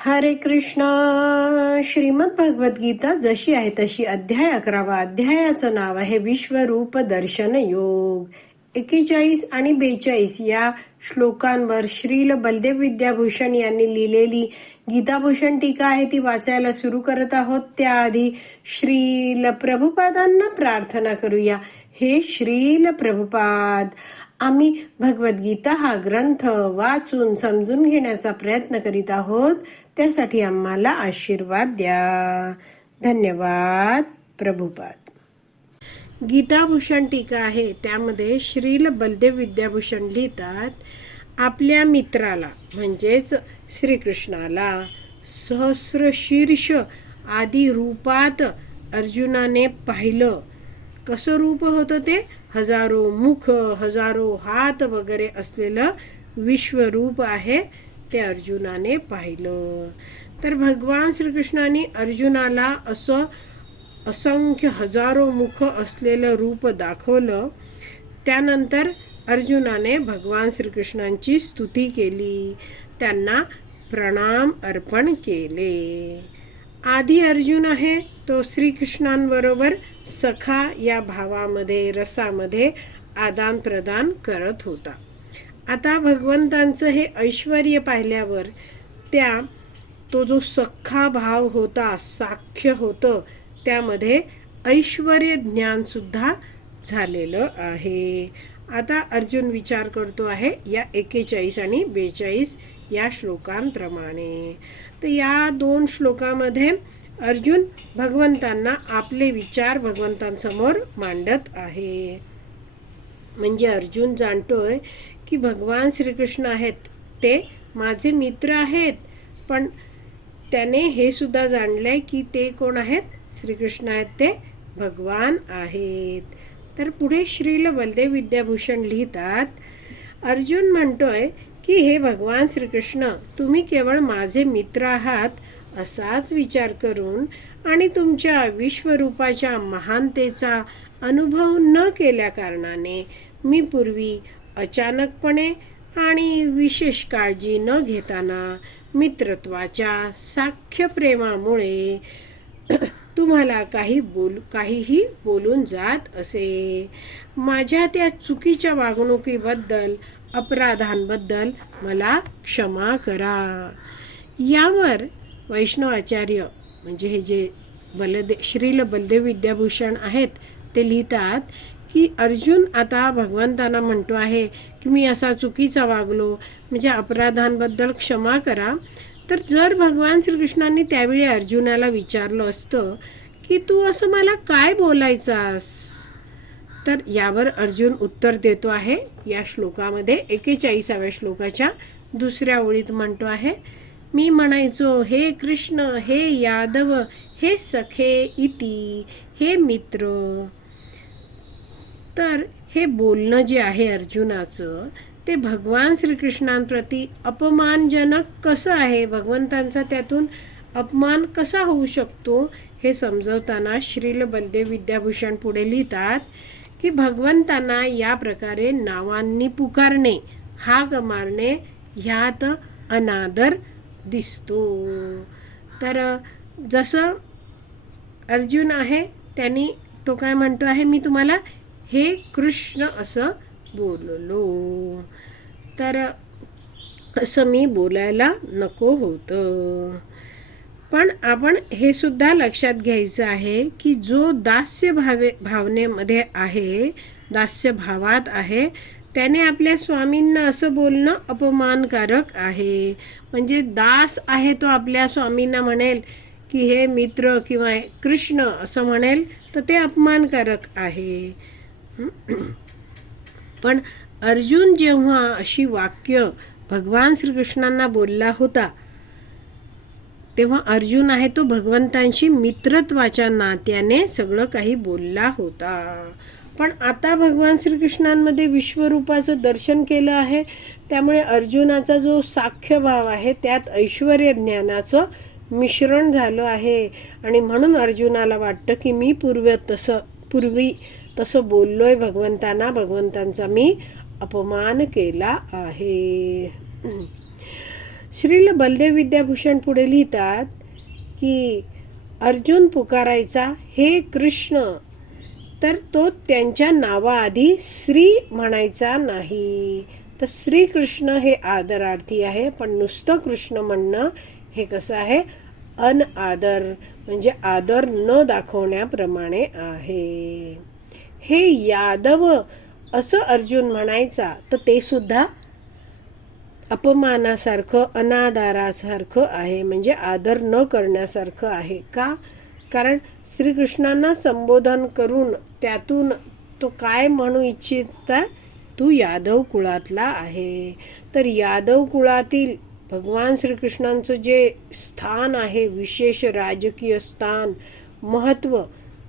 हरे कृष्ण. श्रीमद भगवत गीता जशी आहे तशी अध्याय अकरावा अध्यायाचं नाव आहे विश्वरूप दर्शन योग. एकेचाळीस आणि बेचाळीस या श्लोकांवर श्रील बलदेव विद्याभूषण यांनी लिहिलेली गीताभूषण टीका आहे ती वाचायला सुरू करत आहोत. त्याआधी श्रील प्रभुपादांना प्रार्थना करूया. हे श्रील प्रभुपाद आम्ही भगवद्गीता हा ग्रंथ वाचून समजून घेण्याचा प्रयत्न करीत आहोत. त्यासाठी आम्हाला आशीर्वाद द्या. धन्यवाद प्रभुपाद. गीताभूषण टीका आहे. त्यामध्ये श्रील बलदेव विद्याभूषण लिहितात आपल्या मित्राला म्हणजेच श्रीकृष्णाला सहस्रशीर्ष आदी रूपात अर्जुनाने पाहिलं. कसं रूप होतं ते? हजारो मुख हजारो हात वगैरे असलेलं विश्वरूप आहे ते अर्जुनाने पाहिलं. तर भगवान श्रीकृष्णाने अर्जुनाला असं असंख्य हजारो मुख असलेलं रूप दाखवलं. त्यानंतर अर्जुनाने भगवान श्रीकृष्णांची स्तुती केली. त्यांना प्रणाम अर्पण केले. आधी अर्जुन आहे तो श्रीकृष्णांबरोबर सखा या भावामध्ये रसामध्ये आदान प्रदान करत होता. आता भगवंतांचं हे ऐश्वर पाहिल्यावर त्या तो जो सख्खा भाव होता साख्य होतं त्यामध्ये ऐश्वर ज्ञानसुद्धा झालेलं आहे. आता अर्जुन विचार करतो आहे या एकेचाळीस आणि बेचाळीस या श्लोकांप्रमाणे. तर या दोन श्लोकामध्ये अर्जुन भगवंतांना आपले विचार भगवंतांसमोर मांडत आहे. म्हणजे अर्जुन जाणतोय की भगवान श्रीकृष्ण आहेत ते माझे मित्र आहेत पण त्याने हे सुद्धा जाणलंय की ते कोण आहेत? श्रीकृष्ण आहेत ते भगवान आहेत. तर पुढे श्रील बलदेव विद्याभूषण लिहितात अर्जुन म्हणतोय की हे भगवान श्रीकृष्ण तुम्ही केवळ माझे मित्र आहात असाच विचार करून आणि तुमच्या विश्वरूपाच्या महानतेचा अनुभव न केल्या कारणाने मी पूर्वी अचानकपणे आणि विशेष काळजी न घेताना मित्रत्वाच्या साख्य प्रेमामुळे तुम्हाला काही बोल काहीही बोलून जात असे. माझ्या त्या चुकीच्या वागणुकीबद्दल अपराधांबद्दल मला क्षमा करा. यावर वैष्णवाचार्य म्हणजे हे जे बलदे श्रील बलदेव विद्याभूषण आहेत ते लिहितात की अर्जुन आता भगवंतांना म्हणतो आहे की मी असा चुकीचा वागलो म्हणजे अपराधांबद्दल क्षमा करा तर जर भगवान श्रीकृष्णांनी त्यावेळी अर्जुनाला विचारलं असतं की तू असं मला काय बोलायचास? तर यावर अर्जुन उत्तर देतो आहे. या श्लोकामध्ये एकेचाळीसाव्या श्लोकाच्या दुसऱ्या ओळीत म्हणतो आहे मी म्हणायचो हे कृष्ण हे यादव हे सखे इति हे मित्र. तर हे बोलणं जे आहे अर्जुनाचं ते भगवान श्रीकृष्णांप्रती अपमानजनक कसं आहे? भगवंतांचा त्यातून अपमान कसा होऊ शकतो? हे समजवताना श्रील बलदेव विद्याभूषण पुढे लिहितात की भगवंतांना या प्रकारे नावांनी पुकारणे हाक मारणे ह्यात अनादर दिसतो. तर जसं अर्जुन आहे त्यांनी तो काय म्हणतो आहे मी तुम्हाला? हे कृष्ण असं बोललो. तर असं मी बोलायला नको होतं. पण आपण हे सुद्धा लक्षात घ्यायचं आहे की जो दास्य भावे भावनेमध्ये आहे दास्य भावात आहे त्याने आपल्या स्वामींना असं बोलणं अपमानकारक आहे. म्हणजे दास आहे तो आपल्या स्वामींना म्हणेल की हे मित्र किंवा कृष्ण असं म्हणेल तर ते अपमानकारक आहे. पण अर्जुन जेव्हा अशी वाक्य भगवान श्रीकृष्णांना बोलला होता तेव्हा अर्जुन आहे तो भगवंतांशी मित्रत्वाच्या नात्याने सगळं काही बोलला होता. पण आता भगवान श्रीकृष्णांमध्ये विश्वरूपाचं दर्शन केलं आहे त्यामुळे अर्जुनाचा जो साख्य भाव आहे त्यात ऐश्वर ज्ञानाचं मिश्रण झालं आहे. आणि म्हणून अर्जुनाला वाटतं की मी पूर्व तसं पूर्वी तसं बोललोय भगवंतांना भगवंतांचा मी अपमान केला आहे. श्रील बलदेव विद्याभूषण पुढे लिहितात की अर्जुन पुकारायचा हे कृष्ण. तर तो त्यांच्या नावाआधी श्री म्हणायचा नाही. तर श्रीकृष्ण हे आदरार्थी आहे पण नुसतं कृष्ण म्हणणं हे कसं आहे? अनआदर म्हणजे आदर न दाखवण्याप्रमाणे आहे. हे यादव असं अर्जुन म्हणायचा तर ते सुद्धा अपमानासारखं अनादारासारखं आहे. म्हणजे आदर न करण्यासारखं आहे. का? कारण श्रीकृष्णांना संबोधन करून त्यातून तो काय म्हणू इच्छिता तू यादव कुळातला आहे. तर यादव कुळातील भगवान श्रीकृष्णांचं जे स्थान आहे विशेष राजकीय स्थान महत्त्व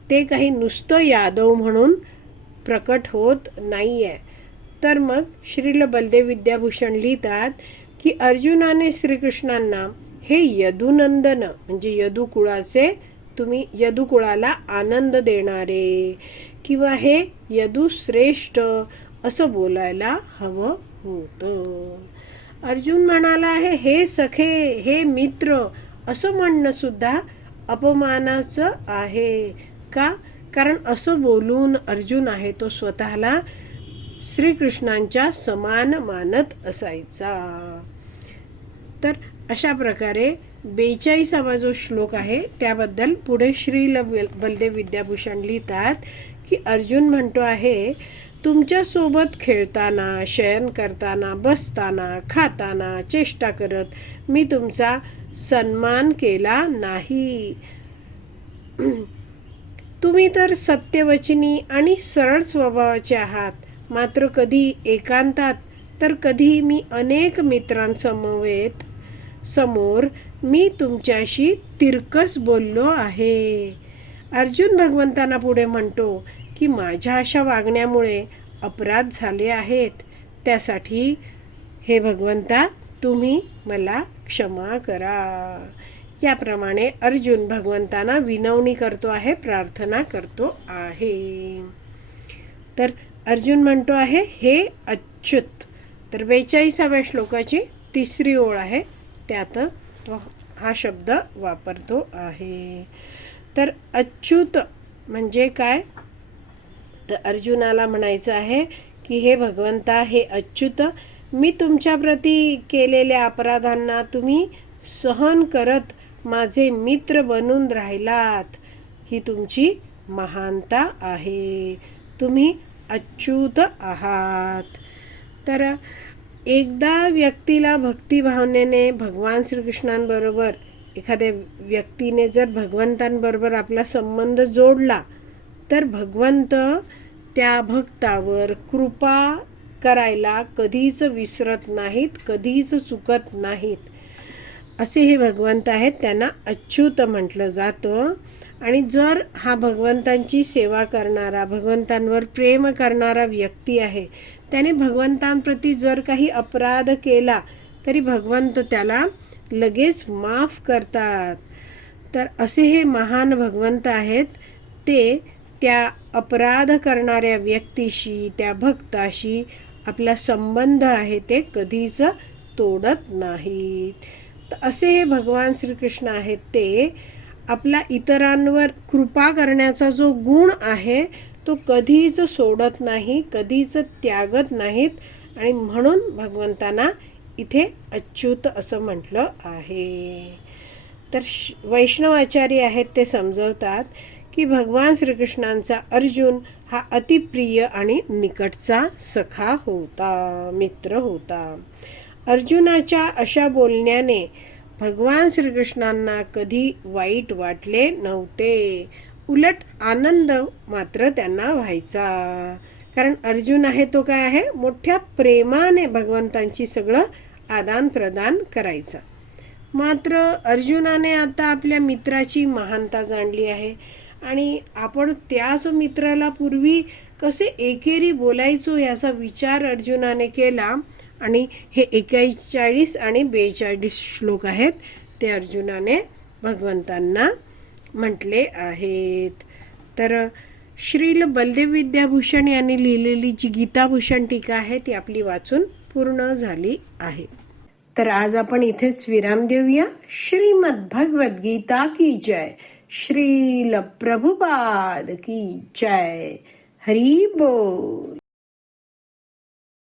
ते काही नुसतं यादव म्हणून प्रकट होत नाही आहे तर मग श्रील बलदेव विद्याभूषण लिहितात की अर्जुनाने श्रीकृष्णांना हे यदुनंदन म्हणजे यदुकुळाचे तुम्ही यदुकुळाला आनंद देणारे किंवा हे यदुश्रेष्ठ असं बोलायला हवं होतं. अर्जुन म्हणाला आहे हे सखे हे मित्र असं म्हणणं सुद्धा अपमानाचं आहे. का? कारण असं बोलून अर्जुन आहे तो स्वतःला श्रीकृष्णांच्या समान मानत असायचा. तर अशा प्रकारे बेचाळीसावा जो श्लोक आहे त्याबद्दल पुढे श्री बलदेव विद्याभूषण लिहितात की अर्जुन म्हणतो आहे तुमच्यासोबत खेळताना शयन करताना बसताना खाताना चेष्टा करत मी तुमचा सन्मान केला नाही. तुम्ही तर सत्यवचनी आणि सरळ स्वभावाचे आहात. मात्र कधी एकांतात तर कधी मी अनेक मित्रांसमवेत समोर मी तुमच्याशी तिरकस बोललो आहे. अर्जुन भगवंतांना पुढे म्हणतो की माझ्या अशा वागण्यामुळे अपराध झाले आहेत. त्यासाठी हे भगवंता तुम्ही मला क्षमा करा. याप्रमाणे अर्जुन भगवंतांना विनवणी करतो आहे प्रार्थना करतो आहे. तर अर्जुन म्हणतो आहे हे अच्युत. तर बेचाळीसाव्या श्लोकाची तिसरी ओळ आहे त्यात तो हा शब्द वापरतो आहे. तर अच्युत म्हणजे काय? तर अर्जुनाला म्हणायचं आहे की हे भगवंता हे अच्युत मी तुमच्याप्रती केलेल्या अपराधांना तुम्ही सहन करत माझे मित्र बनून राहिलात. ही तुमची महानता आहे. तुम्ही अच्युत आहात. तर एकदा व्यक्तीला भक्तिभावनेने भगवान श्रीकृष्णांबरोबर एखाद्या व्यक्तीने जर भगवंतांबरोबर आपला संबंध जोडला तर भगवंत त्या भक्तावर कृपा करायला कधीच विसरत नाहीत कधीच चुकत नाहीत. असे हे भगवंत आहेत त्यांना अच्युत म्हटलं जातं. आणि जर हा भगवंतांची सेवा करणारा भगवंतांवर प्रेम करणारा व्यक्ती आहे त्याने भगवंतांप्रती जर काही अपराध केला तरी भगवंत त्याला लगेच माफ करतात. तर असे हे महान भगवंत आहेत ते त्या अपराध करणाऱ्या व्यक्तीशी त्या भक्ताशी आपला संबंध आहे ते कधीच तोडत नाहीत. तर असे हे भगवान श्रीकृष्ण आहेत ते आपला इतरांवर कृपा करण्याचा जो गुण आहे तो कधीच सोडत नाही कधीच त्यागत नाहीत आणि म्हणून भगवंतांना इथे अच्युत असं म्हटलं आहे. तर वैष्णवाचार्य आहेत ते समजवतात की भगवान श्रीकृष्णांचा अर्जुन हा अतिप्रिय आणि निकटचा सखा होता मित्र होता. अर्जुनाच्या अशा बोलण्याने भगवान श्रीकृष्णांना कधी वाईट वाटले नव्हते. उलट आनंद मात्र त्यांना व्हायचा. कारण अर्जुन आहे तो काय आहे? मोठ्या प्रेमाने भगवंतांची सगळं आदान प्रदान करायचा. मात्र अर्जुनाने आता आपल्या मित्राची महानता जाणली आहे. आणि आपण त्याच मित्राला पूर्वी कसे एकेरी बोलायचो याचा विचार अर्जुनाने केला. आणि हे एकेचाळीस आणि बेचाळीस श्लोक आहेत ते अर्जुनाने भगवंतांना म्हटले आहेत. तर श्रील बलदेव विद्याभूषण यांनी लिहिलेली जी गीताभूषण टीका आहे ती आपली वाचून पूर्ण झाली आहे. तर आज आपण इथेच विराम देऊया. श्रीमद भगवत गीता की जय. श्रील प्रभुपाद की जय. हरी बोल.